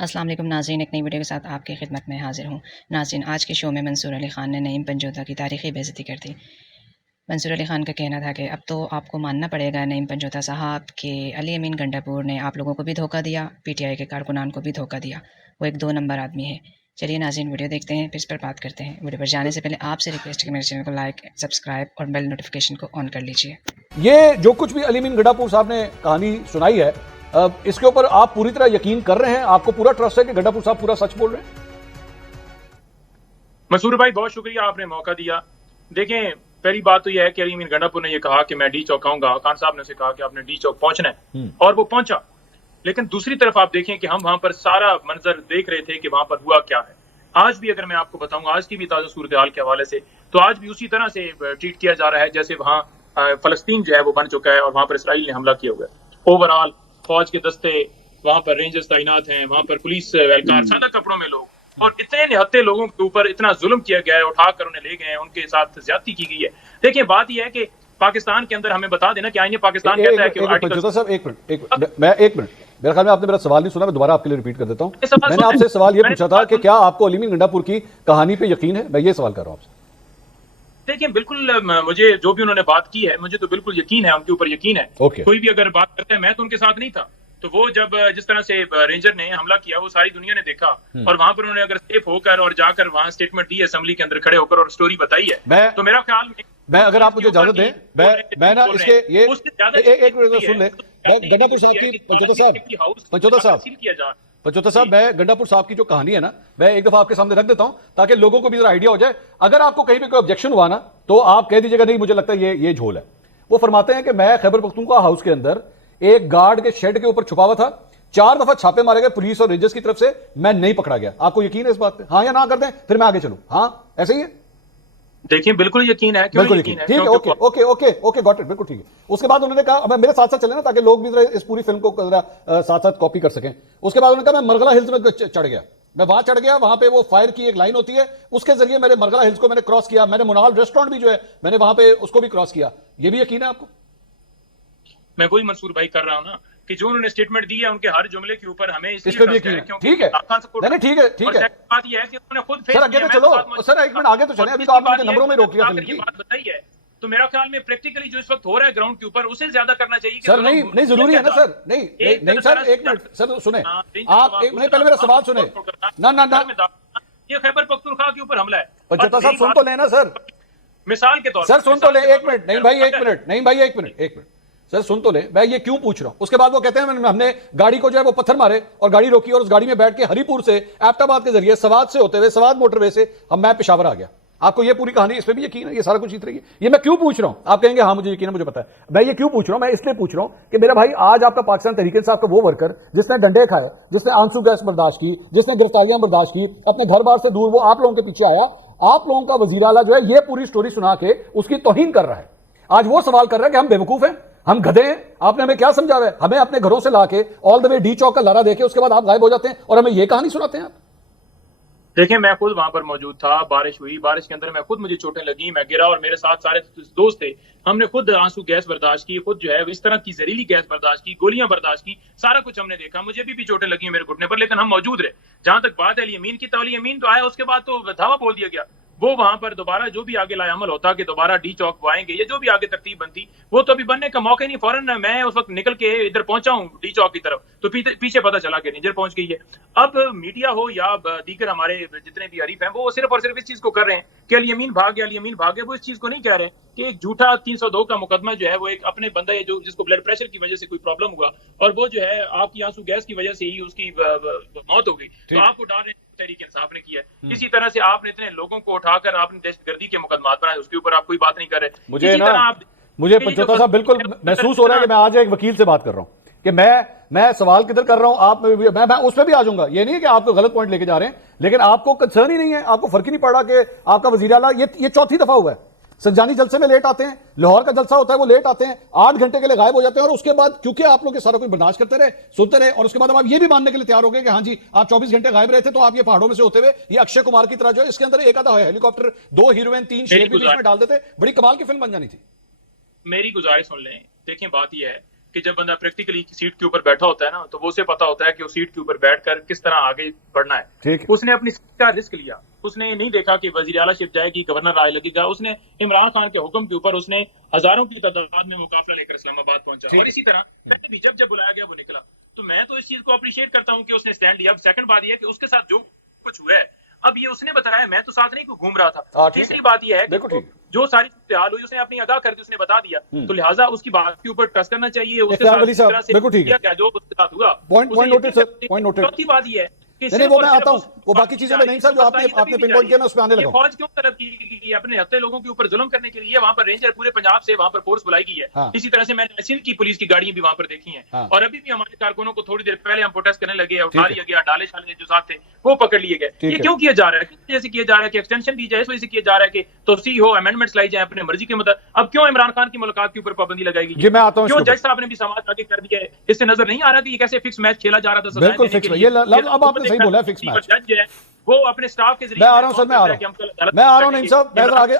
अस्सलाम वालेकुम नाज़रीन, एक नई वीडियो के साथ आपकी खिदमत में हाज़िर हूँ। नाज़रीन, आज के शो में मंसूर अली ख़ान ने नईम पंजोता की तारीख़ी बेइज़्ज़ती कर दी। मंसूर अली ख़ान का कहना था कि अब तो आपको मानना पड़ेगा नईम पंजोता साहब कि अली अमीन गंडापुर ने आप लोगों को भी धोखा दिया, पीटीआई के कारकुनान को भी धोखा दिया। वो एक 2 नंबर आदमी है। चलिए नाज़रीन, वीडियो देखते हैं, फिर इस पर बात करते हैं। वीडियो पर जाने से पहले आपसे रिक्वेस्ट है कि मेरे चैनल को लाइक, सब्सक्राइब और बेल नोटिफिकेशन को ऑन कर लीजिए। ये जो कुछ भी अली अमीन गंडापुर साहब ने कहानी सुनाई है, इसके ऊपर आप पूरी तरह यकीन कर रहे हैं? आपको पूरा ट्रस्ट है कि गंडापुर साहब पूरा सच बोल रहे हैं? मंसूर भाई, बहुत शुक्रिया, आपने मौका दिया। देखें, पहली बात तो यह है कि अली अमीन गंडापुर ने यह कहा कि मैं डी चौक आऊंगा। खान साहब ने उसे कहा कि आपने डी चौक पहुंचना है और वो पहुंचा। लेकिन दूसरी तरफ आप देखें कि हम वहां पर सारा मंजर देख रहे थे कि वहां पर हुआ क्या है। आज भी अगर मैं आपको बताऊं, आज की भी ताजा सूरत हाल के हवाले से, तो आज भी उसी तरह से ट्रीट किया जा रहा है जैसे वहां फलस्तीन जो है वो बन चुका है और वहां पर इसराइल ने हमला किया हुआ है। ओवरऑल फौज के दस्ते, वहां पर रेंजर्स तैनात हैं, वहां पर पुलिस एहलकार, सादा कपड़ों में लोग, और इतने निहत्ते लोगों के ऊपर इतना जुल्म किया गया है, उठाकर उन्हें ले गए हैं, उनके साथ ज्यादती की गई है। देखिए, बात यह है कि पाकिस्तान के अंदर हमें बता देना कि आईने पाकिस्तान कहता है कि एक मिनट, मेरे ख्याल में आपने मेरा सवाल नहीं सुना, मैं दोबारा आपके लिए रिपीट कर देता हूं। मैंने आपसे सवाल यह पूछा था कि क्या आपको अली अमीन गंडापुर की कहानी पे यकीन है? मैं ये सवाल कर रहा हूं आपसे। देखिए, बिल्कुल, मुझे जो भी उन्होंने बात की है, मुझे तो बिल्कुल यकीन है, उनके ऊपर यकीन है। कोई भी अगर बात करता है, मैं तो उनके साथ नहीं था, तो वो जब जिस तरह से रेंजर ने हमला किया वो सारी दुनिया ने देखा, और वहां पर उन्होंने अगर सेफ होकर और जाकर वहां स्टेटमेंट दी, असेंबली के अंदर खड़े होकर और स्टोरी बताई है, तो मेरा ख्याल मैं अगर आप मुझे इजाजत दें, मैं ना इसके ये एक मिनट सुन ले। गंडापुर साहब की पंचोता साहब, मैं गंडापुर साहब की जो कहानी है ना, मैं एक दफा आपके सामने रख देता हूं ताकि लोगों को भी जरा आइडिया हो जाए। अगर आपको कहीं पे कोई ऑब्जेक्शन हुआ ना, तो आप कह दीजिएगा नहीं मुझे लगता है ये झोल है। वो फरमाते हैं कि मैं खैबर पख्तूनख्वा हाउस के अंदर एक गार्ड के शेड के ऊपर छुपा हुआ था, 4 दफा छापे मारे गए पुलिस और रेंजर्स की तरफ से, मैं नहीं पकड़ा गया। आपको यकीन है इस बात पे? हाँ या ना कर दें, फिर मैं आगे चलूं। हाँ, ऐसे ही है? देखिए, बिल्कुल यकीन है, बिल्कुल यकीन है। ठीक है, okay okay okay okay, got it, बिल्कुल ठीक है। उसके बाद उन्होंने कहा, अब मेरे साथ साथ चले ना ताकि लोग भी इस पूरी फिल्म को साथ साथ कॉपी कर सकें। उसके बाद उन्होंने कहा मैं मरगला हिल्स में चढ़ गया, मैं वहां चढ़ गया, वहां पे वो फायर की एक लाइन होती है, उसके जरिए मेरे मरगला हिल्स को मैंने क्रॉस किया। मैंने मुनाल रेस्टोरेंट भी जो है मैंने वहां पे उसको भी क्रॉस किया। ये भी यकीन है आपको? मैं वही मंसूर भाई कर रहा हूं ना कि जो उन्होंने स्टेटमेंट दी है, उनके हर जुमले के ऊपर हमें इस पे भी यकीन है। ठीक है, नहीं ठीक है, ठीक है। बात यह है कि उन्होंने खुद सर आगे तो चलो, सर एक मिनट आगे तो चले, अभी तो आपने नंबरों में रोक लिया फिल्म की बात बताई है। तो मेरा ख्याल में प्रैक्टिकली जो इस वक्त हो रहा है ग्राउंड के ऊपर, उसे ज्यादा करना चाहिए। सर नहीं जरूरी है ना सर, नहीं सर, एक मिनट सर सुने आप, एक मिनट पहले मेरा सवाल सुने ना। ये खैबर पख्तूनख्वा के ऊपर हमला है। पंचोता साहब सुन तो लेना सर, मिसाल के तौर सर सुन तो ले, एक मिनट, नहीं भाई एक मिनट सर सुन तो ले। मैं ये क्यों पूछ रहा हूं? उसके बाद वो कहते हैं हमने गाड़ी को जो है वो पत्थर मारे और गाड़ी रोकी और उस गाड़ी में बैठ के हरीपुर से एबटाबाद के जरिए सवाद से होते हुए सवाद मोटरवे से मैं पेशावर आ गया। आपको ये पूरी कहानी, इस पे भी यकीन है? ये सारा कुछ इस तरह की, ये मैं क्यों पूछ रहा हूं? आप कहेंगे हाँ मुझे यकीन है, मुझे पता है। मैं ये क्यों पूछ रहा हूं? मैं इसलिए पूछ रहा हूं कि मेरा भाई, आज आपका पाकिस्तान तहरीक इंसाफ का वो वर्कर जिसने डंडे खाए, जिसने आंसू गैस बर्दाश्त की, जिसने गिरफ्तारियां बर्दाश्त की, अपने घर बार से दूर वो आप लोगों के पीछे आया, आप लोगों का वजीर आला जो है ये पूरी स्टोरी सुना के उसकी तौहीन कर रहा है। आज वो सवाल कर रहा है कि हम बेवकूफ हैं, हम गधे हैं, आपने हमें क्या समझा है? हमें अपने घरों से लाके ऑल द वे डी चौक का लारा देके उसके बाद आप गायब हो जाते हैं और हमें ये कहानी सुनाते हैं आप। देखिए, मैं खुद वहां पर मौजूद था, बारिश हुई, बारिश के अंदर मैं खुद, मुझे चोटें लगी, मैं गिरा, और मेरे साथ सारे दोस्त थे, हमने खुद आंसू गैस बर्दाश्त की, खुद जो है इस तरह की जहरीली गैस बर्दाश्त की, गोलियां बर्दाश्त की, सारा कुछ हमने देखा। मुझे भी चोटें लगी मेरे घुटने पर, लेकिन हम मौजूद रहे। जहां तक बात है अली अमीन की, तो अली अमीन तो आया, उसके बाद तो धावा बोल दिया गया। वो वहां पर दोबारा जो भी आगे लाया अमल होता कि दोबारा डी चौक वो आएंगे, या जो भी आगे तरतीब बनती, वो तो अभी बनने का मौका ही नहीं। फौरन मैं उस वक्त निकल के इधर पहुंचा हूं डी चौक की तरफ, तो पीछे पता चला कि रेंजर पहुंच गई है। अब मीडिया हो या दीगर हमारे जितने भी हरीफ हैं, वो सिर्फ और सिर्फ इस चीज को कर रहे हैं कि अली अमीन भाग गया, अली अमीन भाग गया। वो इस चीज को नहीं कह रहे कि एक झूठा 302 का मुकदमा जो है वो एक अपने बंदा है जो जिसको ब्लड प्रेशर की वजह से कोई प्रॉब्लम हुआ और वो जो है आपकी आंसू गैस की वजह से ही उसकी मौत हो गई, तो आपको डाल रहे तहरीक इंसाफ ने किया है। इसी तरह से आपने इतने लोगों को उठाकर आपने दहशतगर्दी के मुकदमा बनाए, उसके ऊपर आप कोई बात नहीं कर रहे। मुझे पंचोता साहब बिल्कुल महसूस हो रहा है कि मैं आज एक वकील से बात कर रहा हूं कि मैं सवाल किधर कर रहा हूं, आप मैं उसमें भी आ जाऊंगा। ये नहीं है कि आप तो गलत पॉइंट लेके जा रहे हैं, लेकिन आपको कंसर्न ही नहीं है, आपको फर्क ही नहीं पड़ रहा कि आपका वजीर आला ये चौथी दफा हुआ है। संजानी जलसे में लेट आते हैं, लाहौर का जलसा होता है वो लेट आते हैं, 8 घंटे के लिए गायब हो जाते हैं, और उसके बाद क्योंकि आप लोग सारा कुछ बर्दाश्त करते रहे, सुनते रहे, और उसके बाद आप ये भी मानने के लिए तैयार हो गए कि हाँ जी आप 24 घंटे गायब रहे थे, तो आप ये पहाड़ों में से होते हुए ये अक्षय कुमार की तरह जो इसके अंदर एक आधा हेलीकॉप्टर, 2 हीरोइन, 3 शेर भी बीच में डाल देते, बड़ी कमाल की फिल्म बन जानी थी। मेरी गुजारिश सुन लें। देखें, बात यह है कि जब बंदा प्रैक्टिकली सीट के ऊपर बैठा होता है ना, तो वो उसे पता होता है कि उस सीट के ऊपर बैठकर किस तरह आगे बढ़ना है। ठीक है। उसने अपनी सीट का रिस्क लिया, उसने नहीं देखा कि वजीर आला शिप जाएगी, गवर्नर राय लगेगा। उसने इमरान खान के हुक्म के ऊपर उसने हजारों की तादाद में मुकाफला लेकर इस्लामाबाद पहुंचा, और इसी तरह मैंने भी जब बुलाया गया वो निकला। तो मैं तो इस चीज को अप्रिशिएट करता हूँ कि उसने स्टैंड लिया। अब सेकंड बात यह है कि उसके साथ जो कुछ हुआ है, अब ये उसने बताया, मैं तो साथ नहीं घूम रहा था। तीसरी बात यह है कि जो सारी हाल हुई उसने अपनी अदा कर दी, उसने बता दिया, तो लिहाजा उसकी बात के ऊपर ट्रस्ट करना चाहिए। उसके साथ जो उसके साथ हुआ, चौथी बात यह है नहीं, वो मैं आता हूँ, वो बाकी चीजें में नहीं सर, जो आपने पिन किया मैं उस पर आने लगा। फौज क्यों तलब की अपने हत्या लोगों के ऊपर जुल्म करने के लिए? वहां पर रेंजर पूरे पंजाब से वहां पर फोर्स बुलाई गई है। हाँ। इसी तरह से मैंने सिंध की पुलिस की गाड़ियां भी वहां पर देखी हैं। हाँ। और अभी भी हमारे कारकुनों को थोड़ी देर पहले हम प्रोटेस्ट करने लगे, उठा लिया गया, डाले शाले जो साथ थे वो पकड़ लिए गए। ये क्यों किया जा रहा है? किस वजह से किया जा रहा है? कि एक्सटेंशन दी जाए, इस वजह से किया जा रहा है कि तोसी हो, अमेंडमेंट्स लाई जाए अपने मर्जी के मुताबिक। अब क्यों इमरान खान की मुलाकात के ऊपर पाबंदी लगाएगी? जी मैं आता हूं, क्यों जज साहब ने भी समाज आगे कर दिया है? इससे नजर नहीं आ रहा कि ये कैसे फिक्स मैच खेला जा रहा था? बिल्कुल फिक्स, ये अब आपने सही बोला, फिक्स मैच। जज है वो अपने स्टाफ के जरिए, मैं आ रहा हूं सर, मैं आ रहा हूं नईम साहब, मैं आगे